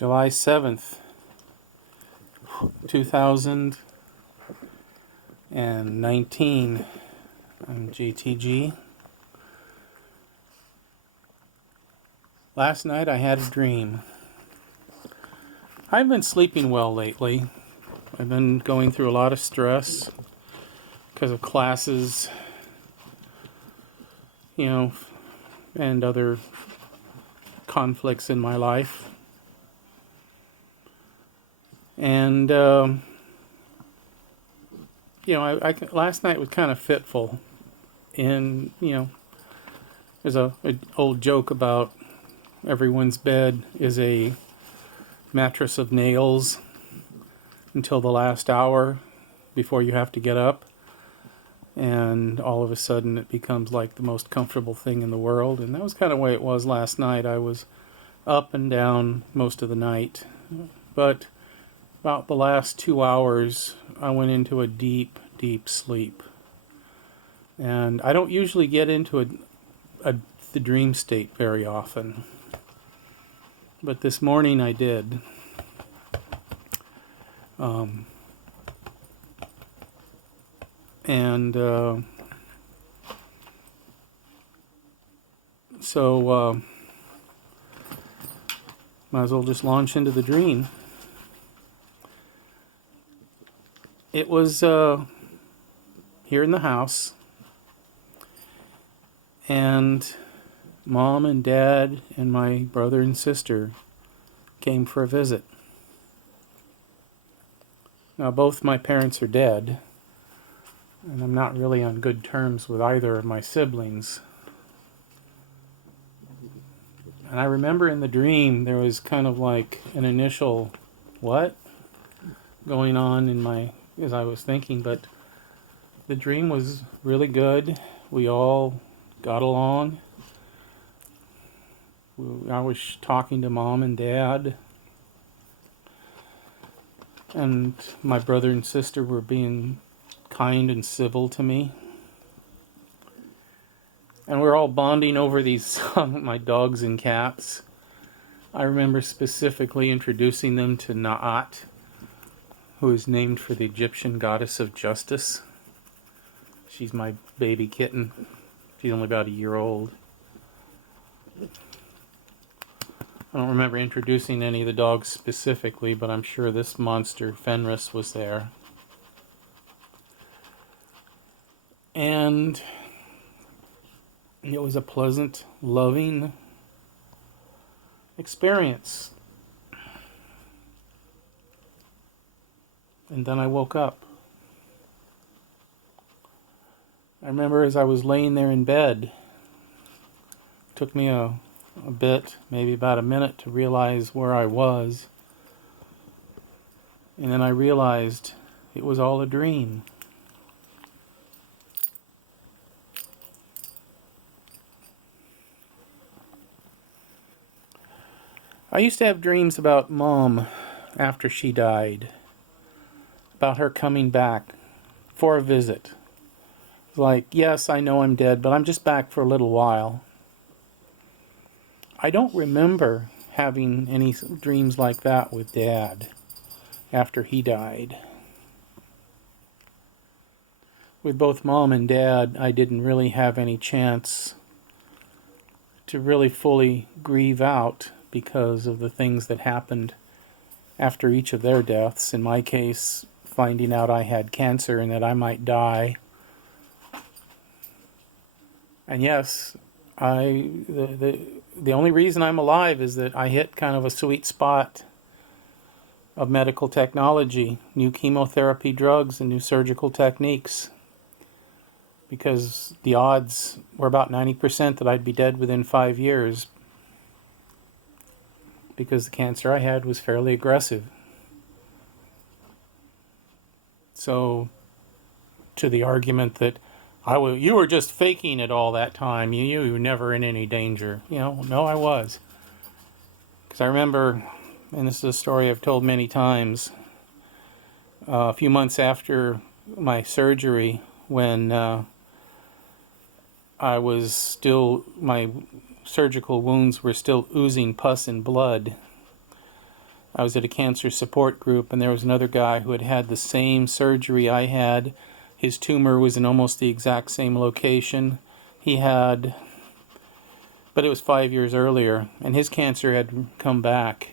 July 7th, 2019. I'm JTG. Last night I had a dream. I've been sleeping well lately. I've been going through a lot of stress because of classes, and other conflicts in my life. And, last night was kind of fitful. And, there's an old joke about everyone's bed is a mattress of nails until the last hour before you have to get up. And all of a sudden it becomes like the most comfortable thing in the world. And that was kind of the way it was last night. I was up and down most of the night. But about the last 2 hours, I went into a deep, deep sleep. And I don't usually get into the dream state very often. But this morning I did. So might as well just launch into the dream. It was here in the house, and Mom and Dad and my brother and sister came for a visit. Now, both my parents are dead, and I'm not really on good terms with either of my siblings. And I remember in the dream there was kind of like an initial what going on as I was thinking, but the dream was really good. We all got along. I was talking to Mom and Dad, and my brother and sister were being kind and civil to me. And we're all bonding over these my dogs and cats. I remember specifically introducing them to Na'at, who is named for the Egyptian goddess of justice. She's my baby kitten. She's only about a year old. I don't remember introducing any of the dogs specifically, but I'm sure this monster, Fenris, was there. And it was a pleasant, loving experience. And then I woke up. I remember as I was laying there in bed, it took me a bit, maybe about a minute, to realize where I was. And then I realized it was all a dream. I used to have dreams about Mom after she died, about her coming back for a visit. Like, yes, I know I'm dead, but I'm just back for a little while. I don't remember having any dreams like that with Dad after he died. With both Mom and Dad, I didn't really have any chance to really fully grieve out because of the things that happened after each of their deaths. In my case, finding out I had cancer and that I might die. And yes, the only reason I'm alive is that I hit kind of a sweet spot of medical technology, new chemotherapy drugs and new surgical techniques, because the odds were about 90% that I'd be dead within 5 years, because the cancer I had was fairly aggressive. So, to the argument that you were just faking it all that time, you were never in any danger. No, I was. Because I remember, and this is a story I've told many times, a few months after my surgery, when my surgical wounds were still oozing pus and blood, I was at a cancer support group, and there was another guy who had had the same surgery I had. His tumor was in almost the exact same location. He had, but it was 5 years earlier, and his cancer had come back.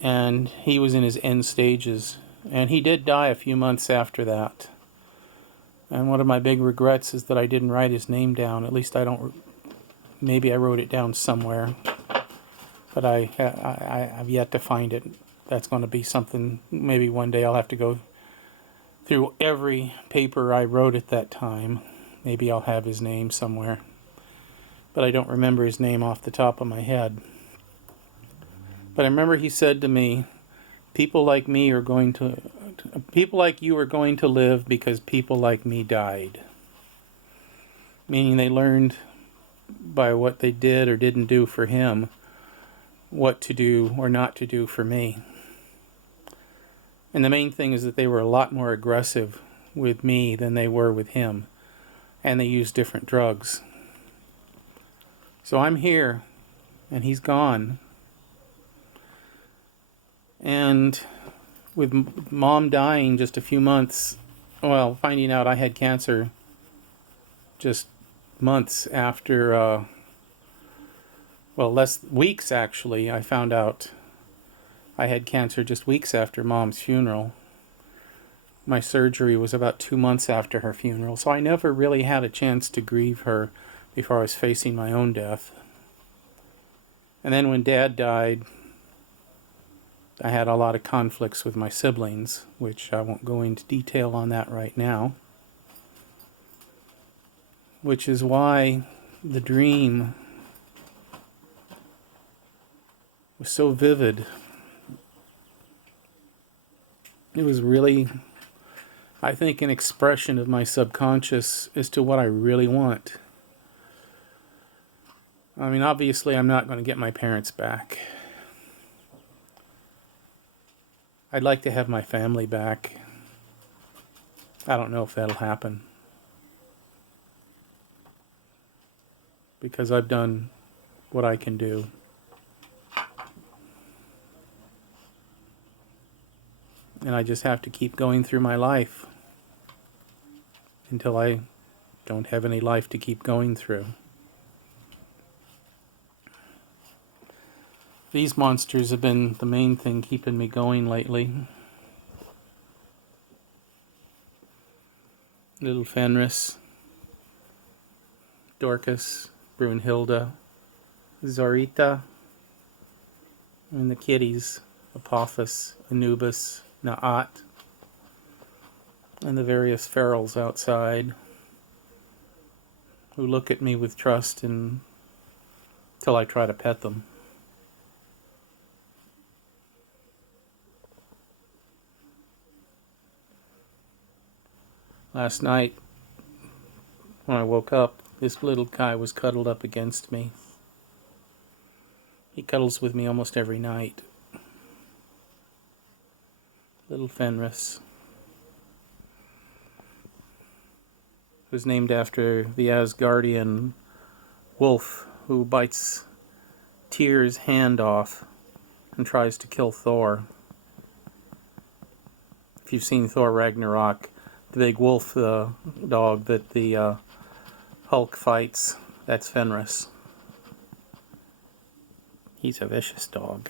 And he was in his end stages. And he did die a few months after that. And one of my big regrets is that I didn't write his name down. At least I don't, maybe I wrote it down somewhere. But I've yet to find it. That's going to be something, maybe one day I'll have to go through every paper I wrote at that time. Maybe I'll have his name somewhere. But I don't remember his name off the top of my head. But I remember he said to me, people like you are going to live because people like me died. Meaning they learned by what they did or didn't do for him, what to do or not to do for me. And the main thing is that they were a lot more aggressive with me than they were with him. And they used different drugs. So I'm here, and he's gone. And with Mom dying just a few months, well, finding out I had cancer just months after, weeks actually, I found out I had cancer just weeks after Mom's funeral. My surgery was about 2 months after her funeral, so I never really had a chance to grieve her before I was facing my own death. And then when Dad died, I had a lot of conflicts with my siblings, which I won't go into detail on that right now. Which is why the dream was so vivid. It was really, I think, an expression of my subconscious as to what I really want. I mean, obviously, I'm not going to get my parents back. I'd like to have my family back. I don't know if that'll happen. Because I've done what I can do. And I just have to keep going through my life until I don't have any life to keep going through. These monsters have been the main thing keeping me going lately. Little Fenris, Dorcas, Brunhilde, Zorita, and the kitties, Apophis, Anubis, Naat, and the various ferals outside who look at me with trust until I try to pet them. Last night, when I woke up, this little guy was cuddled up against me. He cuddles with me almost every night. Little Fenris. It was named after the Asgardian wolf who bites Tyr's hand off and tries to kill Thor. If you've seen Thor Ragnarok, the big wolf dog that the Hulk fights, that's Fenris. He's a vicious dog.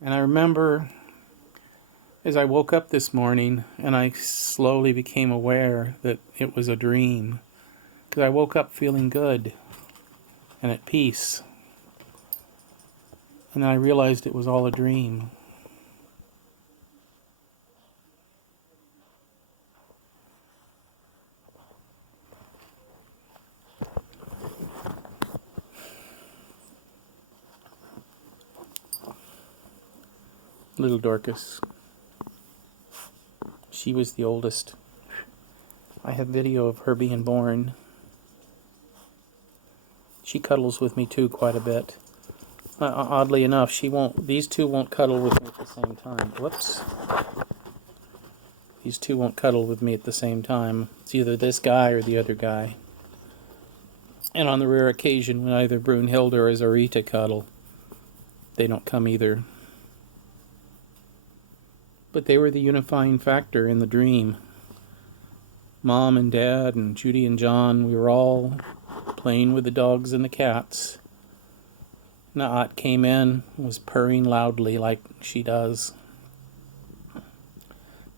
And I remember as I woke up this morning and I slowly became aware that it was a dream. Because I woke up feeling good and at peace. And then I realized it was all a dream. Little Dorcas. She was the oldest. I have video of her being born. She cuddles with me too quite a bit. Oddly enough, these two won't cuddle with me at the same time. Whoops. These two won't cuddle with me at the same time. It's either this guy or the other guy. And on the rare occasion when either Brunhilde or Zorita cuddle, they don't come either. But they were the unifying factor in the dream. Mom and Dad and Judy and John, we were all playing with the dogs and the cats. Naat came in, was purring loudly like she does,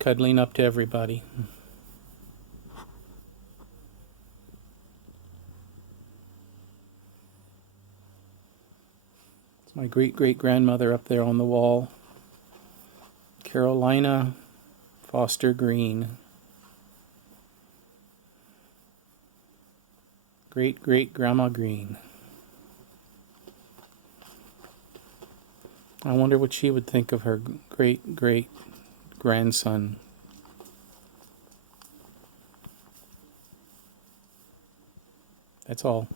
cuddling up to everybody. It's my great-great-grandmother up there on the wall. Carolina Foster Green. Great-great-grandma Green. I wonder what she would think of her great-great-grandson. That's all.